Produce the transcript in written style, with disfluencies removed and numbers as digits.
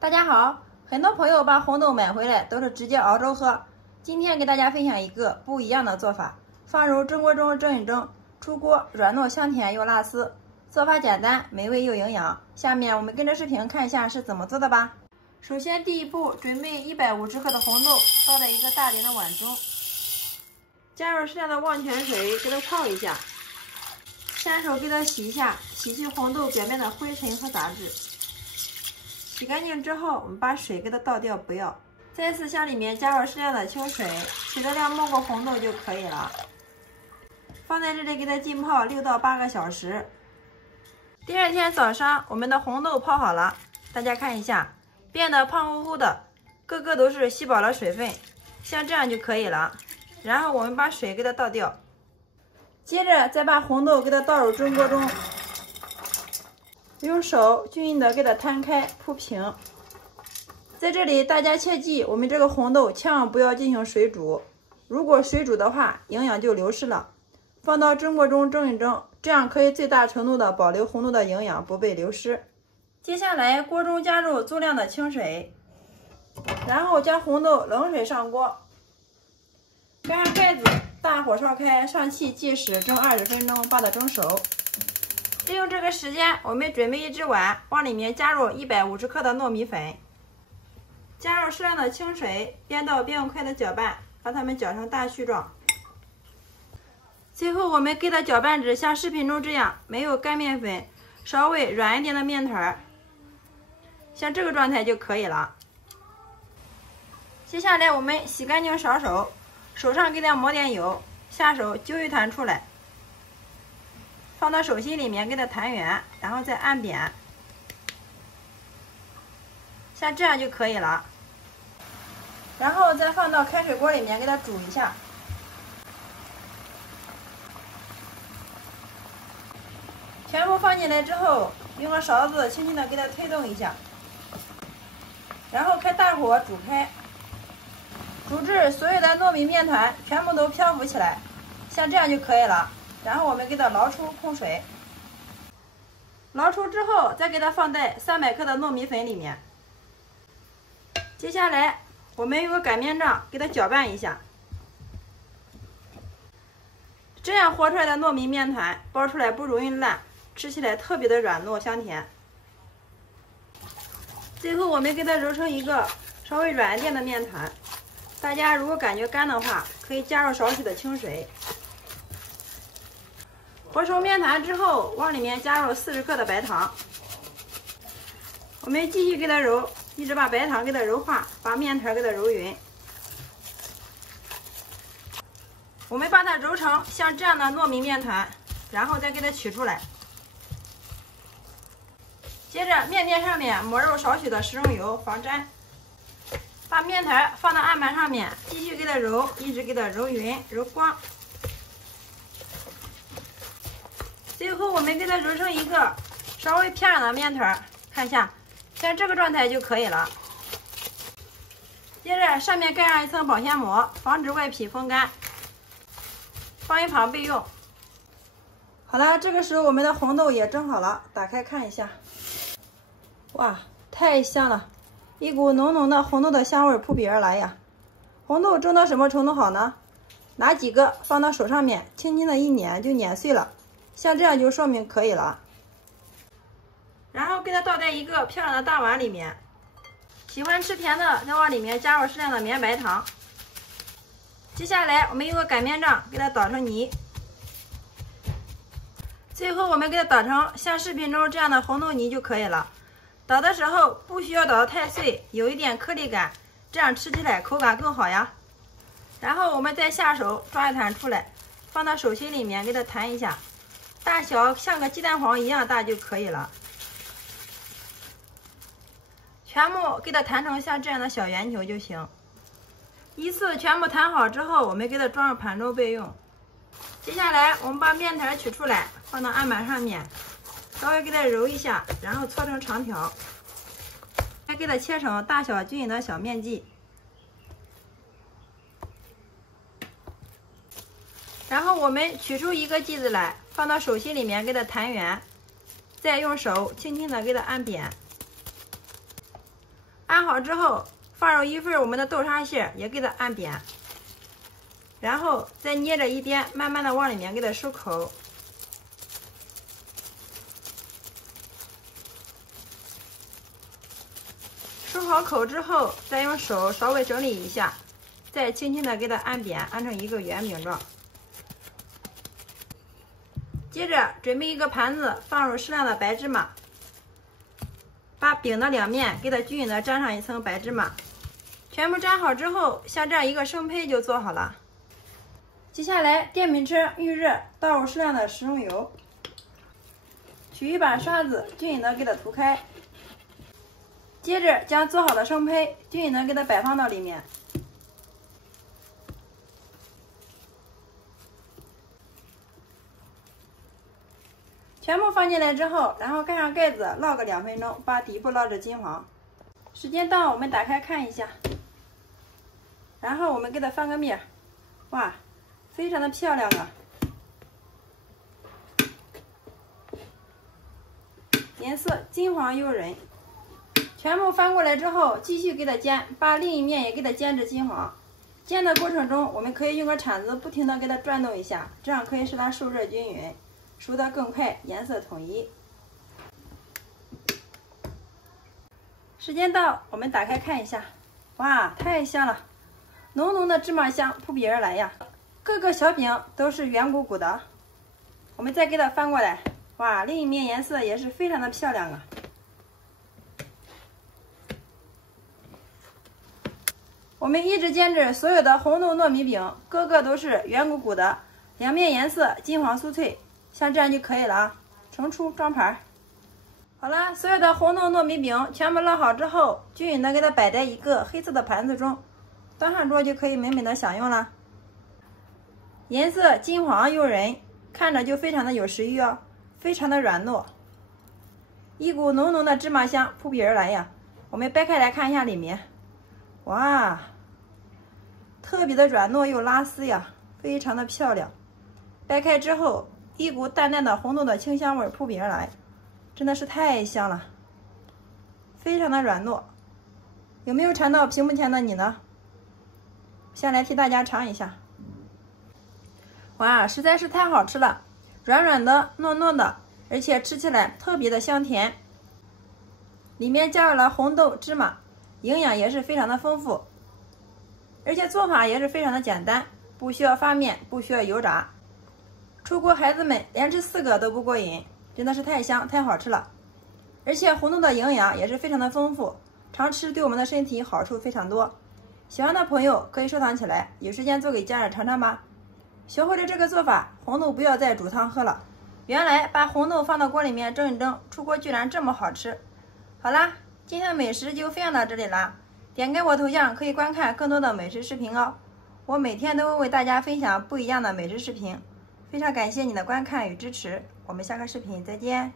大家好，很多朋友把红豆买回来都是直接熬粥喝。今天给大家分享一个不一样的做法，放入蒸锅中蒸一蒸，出锅软糯香甜又辣丝，做法简单，美味又营养。下面我们跟着视频看一下是怎么做的吧。首先第一步，准备150克的红豆，倒在一个大点的碗中，加入适量的忘泉水，给它泡一下，伸手给它洗一下，洗去红豆表面的灰尘和杂质。洗干净之后，我们把水给它倒掉，不要。再次向里面加入适量的清水，水的量没过红豆就可以了。放在这里给它浸泡6到8个小时。第二天早上，我们的红豆泡好了，大家看一下，变得胖乎乎的，个个都是吸饱了水分，像这样就可以了。然后我们把水给它倒掉，接着再把红豆给它倒入蒸锅中。用手均匀的给它摊开铺平。在这里大家切记，我们这个红豆千万不要进行水煮，如果水煮的话，营养就流失了。放到蒸锅中蒸一蒸，这样可以最大程度的保留红豆的营养不被流失。接下来锅中加入足量的清水，然后将红豆冷水上锅，盖上盖子，大火烧开，上气计时蒸20分钟，把它蒸熟。利用这个时间，我们准备一只碗，往里面加入150克的糯米粉，加入适量的清水，边倒边用筷子搅拌，把它们搅成大絮状。最后我们给它搅拌至像视频中这样，没有干面粉，稍微软一点的面团，像这个状态就可以了。接下来我们洗干净勺手，手上给它抹点油，下手揪一团出来。放到手心里面给它弹圆，然后再按扁，像这样就可以了。然后再放到开水锅里面给它煮一下。全部放进来之后，用个勺子轻轻的给它推动一下，然后开大火煮开，煮至所有的糯米面团全部都漂浮起来，像这样就可以了。然后我们给它捞出控水，捞出之后再给它放在300克的糯米粉里面。接下来我们用个擀面杖给它搅拌一下，这样和出来的糯米面团包出来不容易烂，吃起来特别的软糯香甜。最后我们给它揉成一个稍微软一点的面团，大家如果感觉干的话，可以加入少许的清水。和熟面团之后，往里面加入40克的白糖，我们继续给它揉，一直把白糖给它揉化，把面团给它揉匀。我们把它揉成像这样的糯米面团，然后再给它取出来。接着面片上面抹入少许的食用油防粘，把面团放到案板上面，继续给它揉，一直给它揉匀揉光。最后我们给它揉成一个稍微偏软的面团，看一下，像这个状态就可以了。接着上面盖上一层保鲜膜，防止外皮风干，放一旁备用。好了，这个时候我们的红豆也蒸好了，打开看一下，哇，太香了，一股浓浓的红豆的香味扑鼻而来呀。红豆蒸到什么程度好呢？拿几个放到手上面，轻轻的一碾就碾碎了，像这样就说明可以了。然后给它倒在一个漂亮的大碗里面，喜欢吃甜的再往里面加入适量的绵白糖。接下来我们用个擀面杖给它捣成泥，最后我们给它捣成像视频中这样的红豆泥就可以了。捣的时候不需要捣得太碎，有一点颗粒感，这样吃起来口感更好呀。然后我们再下手抓一团出来，放到手心里面给它弹一下，大小像个鸡蛋黄一样大就可以了。全部给它弹成像这样的小圆球就行。依次全部弹好之后，我们给它装入盘中备用。接下来我们把面团取出来，放到案板上面，稍微给它揉一下，然后搓成长条，再给它切成大小均匀的小面剂。然后我们取出一个剂子来，放到手心里面给它弹圆，再用手轻轻的给它按扁。按好之后，放入一份我们的豆沙馅，也给它按扁，然后再捏着一边，慢慢的往里面给它收口。收好口之后，再用手稍微整理一下，再轻轻的给它按扁，按成一个圆饼状。接着准备一个盘子，放入适量的白芝麻，把饼的两面给它均匀的沾上一层白芝麻。全部沾好之后，像这样一个生胚就做好了。接下来电饼铛预热，倒入适量的食用油，取一把刷子均匀的给它涂开。接着将做好的生胚均匀的给它摆放到里面，全部放进来之后，然后盖上盖子，烙个2分钟，把底部烙至金黄。时间到，我们打开看一下，然后我们给它翻个面，哇，非常的漂亮啊！颜色金黄诱人。全部翻过来之后，继续给它煎，把另一面也给它煎至金黄。煎的过程中，我们可以用个铲子不停的给它转动一下，这样可以使它受热均匀，熟得更快，颜色统一。时间到，我们打开看一下，哇，太香了，浓浓的芝麻香扑鼻而来呀！各个小饼都是圆鼓鼓的。我们再给它翻过来，哇，另一面颜色也是非常的漂亮啊！我们一直煎制所有的红豆糯米饼，个个都是圆鼓鼓的，两面颜色金黄酥脆，像这样就可以了啊！盛出装盘。好了，所有的红豆糯米饼全部烙好之后，均匀的给它摆在一个黑色的盘子中，端上桌就可以美美的享用了。颜色金黄诱人，看着就非常的有食欲哦，非常的软糯，一股浓浓的芝麻香扑鼻而来呀！我们掰开来看一下里面。哇，特别的软糯又拉丝呀，非常的漂亮。掰开之后，一股淡淡的红豆的清香味扑鼻而来，真的是太香了，非常的软糯。有没有馋到屏幕前的你呢？先来替大家尝一下。哇，实在是太好吃了，软软的、糯糯的，而且吃起来特别的香甜。里面加入了红豆、芝麻。营养也是非常的丰富，而且做法也是非常的简单，不需要发面，不需要油炸。出国孩子们连吃4个都不过瘾，真的是太香太好吃了。而且红豆的营养也是非常的丰富，常吃对我们的身体好处非常多。喜欢的朋友可以收藏起来，有时间做给家人尝尝吧。学会了这个做法，红豆不要再煮汤喝了。原来把红豆放到锅里面蒸一蒸，出锅居然这么好吃。好啦，今天的美食就分享到这里啦，点开我头像可以观看更多的美食视频哦。我每天都会为大家分享不一样的美食视频，非常感谢你的观看与支持，我们下个视频再见。